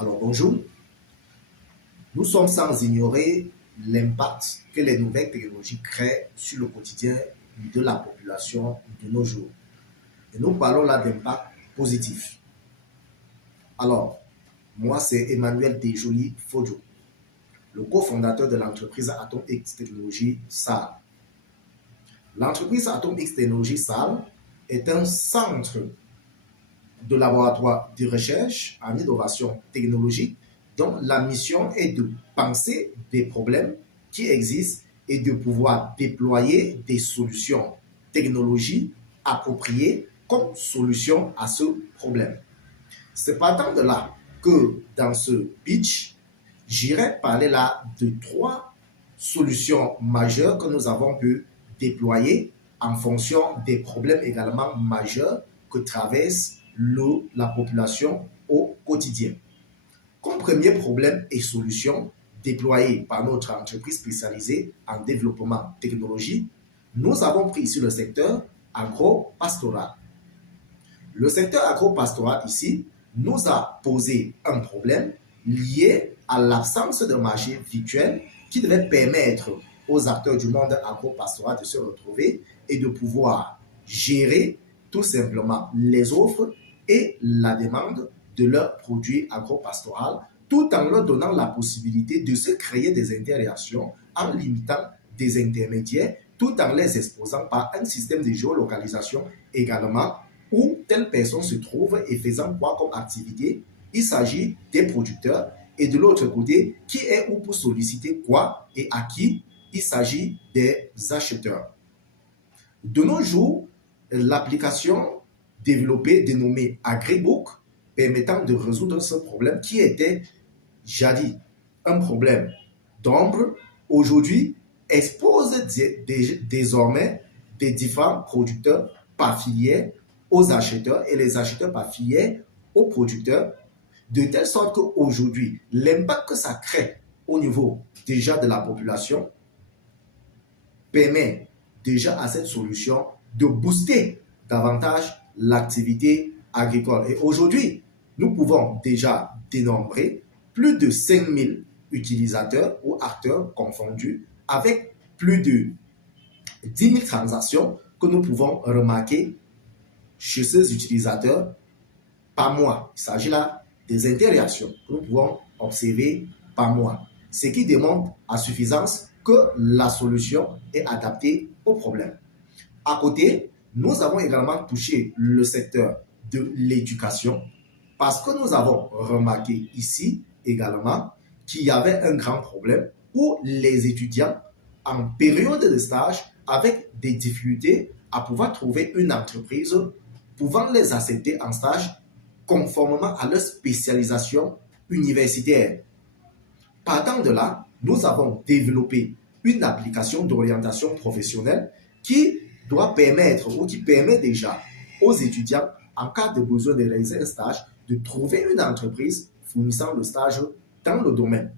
Alors bonjour, nous sommes sans ignorer l'impact que les nouvelles technologies créent sur le quotidien de la population de nos jours. Et nous parlons là d'impact positif. Alors, moi c'est Emmanuel Dejoli Fodio, le cofondateur de l'entreprise Atom X Technologies SAL. L'entreprise Atom X Technologies SAL est un centre de laboratoire de recherche en innovation technologique dont la mission est de penser des problèmes qui existent et de pouvoir déployer des solutions technologiques appropriées comme solution à ce problème. C'est partant de là que dans ce pitch, j'irai parler là de 3 solutions majeures que nous avons pu déployer en fonction des problèmes également majeurs que traverse la population au quotidien. Comme premier problème et solution déployée par notre entreprise spécialisée en développement technologique, nous avons pris ici le secteur agro-pastoral. Le secteur agro-pastoral ici nous a posé un problème lié à l'absence de marché virtuel qui devait permettre aux acteurs du monde agro-pastoral de se retrouver et de pouvoir gérer tout simplement les offres et la demande de leurs produits agro-pastoraux, tout en leur donnant la possibilité de se créer des interactions en limitant des intermédiaires, tout en les exposant par un système de géolocalisation également, où telle personne se trouve et faisant quoi comme activité. Il s'agit des producteurs et de l'autre côté, qui est où pour solliciter quoi et à qui. Il s'agit des acheteurs. De nos jours, l'application développée dénommée AgriBook permettant de résoudre ce problème qui était jadis un problème d'ombre, aujourd'hui expose désormais des différents producteurs par filière aux acheteurs et les acheteurs par filière aux producteurs, de telle sorte qu'aujourd'hui, l'impact que ça crée au niveau déjà de la population permet déjà à cette solution de booster davantage l'activité agricole. Et aujourd'hui, nous pouvons déjà dénombrer plus de 5000 utilisateurs ou acteurs confondus avec plus de 10 000 transactions que nous pouvons remarquer chez ces utilisateurs par mois. Il s'agit là des interactions que nous pouvons observer par mois, ce qui démontre à suffisance que la solution est adaptée au problème. À côté, nous avons également touché le secteur de l'éducation parce que nous avons remarqué ici également qu'il y avait un grand problème où les étudiants en période de stage avec des difficultés à pouvoir trouver une entreprise pouvant les accepter en stage conformément à leur spécialisation universitaire. Partant de là, nous avons développé une application d'orientation professionnelle qui doit permettre ou qui permet déjà aux étudiants, en cas de besoin de réaliser un stage, de trouver une entreprise fournissant le stage dans le domaine.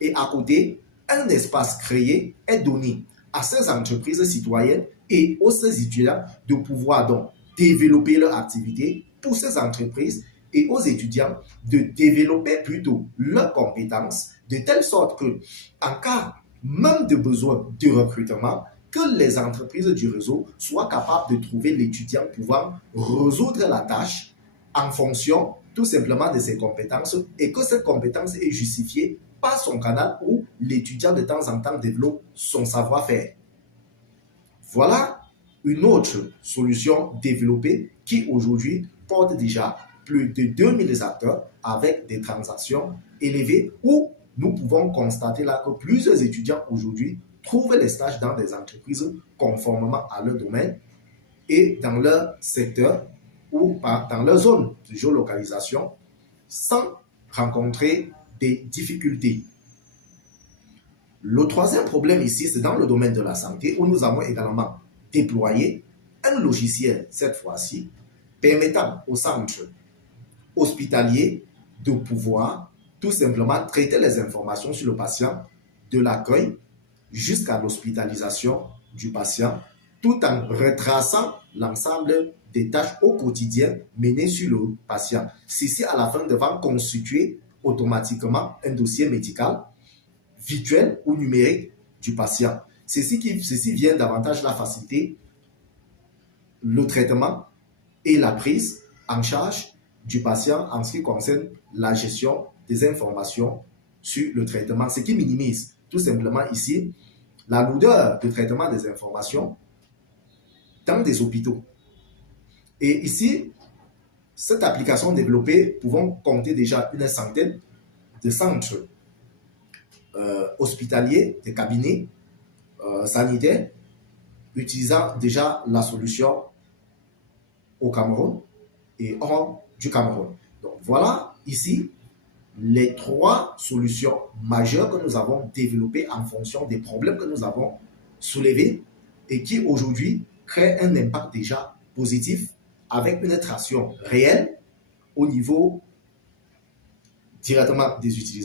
Et à côté, un espace créé est donné à ces entreprises citoyennes et aux ces étudiants de pouvoir donc développer leur activité pour ces entreprises et aux étudiants de développer plutôt leurs compétences de telle sorte que, en cas même de besoin de recrutement, que les entreprises du réseau soient capables de trouver l'étudiant pouvant résoudre la tâche en fonction tout simplement de ses compétences et que cette compétence est justifiée par son canal où l'étudiant de temps en temps développe son savoir-faire. Voilà une autre solution développée qui aujourd'hui porte déjà plus de 2000 acteurs avec des transactions élevées où nous pouvons constater là que plusieurs étudiants aujourd'hui trouvent les stages dans des entreprises conformément à leur domaine et dans leur secteur ou dans leur zone de géolocalisation sans rencontrer des difficultés. Le troisième problème ici, c'est dans le domaine de la santé où nous avons également déployé un logiciel, cette fois-ci, permettant aux centres hospitaliers de pouvoir tout simplement traiter les informations sur le patient de l'accueil jusqu'à l'hospitalisation du patient, tout en retraçant l'ensemble des tâches au quotidien menées sur le patient. Ceci à la fin devant constituer automatiquement un dossier médical virtuel ou numérique du patient. Ceci vient davantage la faciliter le traitement et la prise en charge du patient en ce qui concerne la gestion des informations sur le traitement, ce qui minimise tout simplement ici la lourdeur de traitement des informations dans des hôpitaux. Et ici, cette application développée, pouvons compter déjà une centaine de centres hospitaliers, des cabinets sanitaires, utilisant déjà la solution au Cameroun et hors du Cameroun. Donc voilà ici les 3 solutions majeures que nous avons développées en fonction des problèmes que nous avons soulevés et qui aujourd'hui créent un impact déjà positif avec une traction réelle au niveau directement des utilisateurs.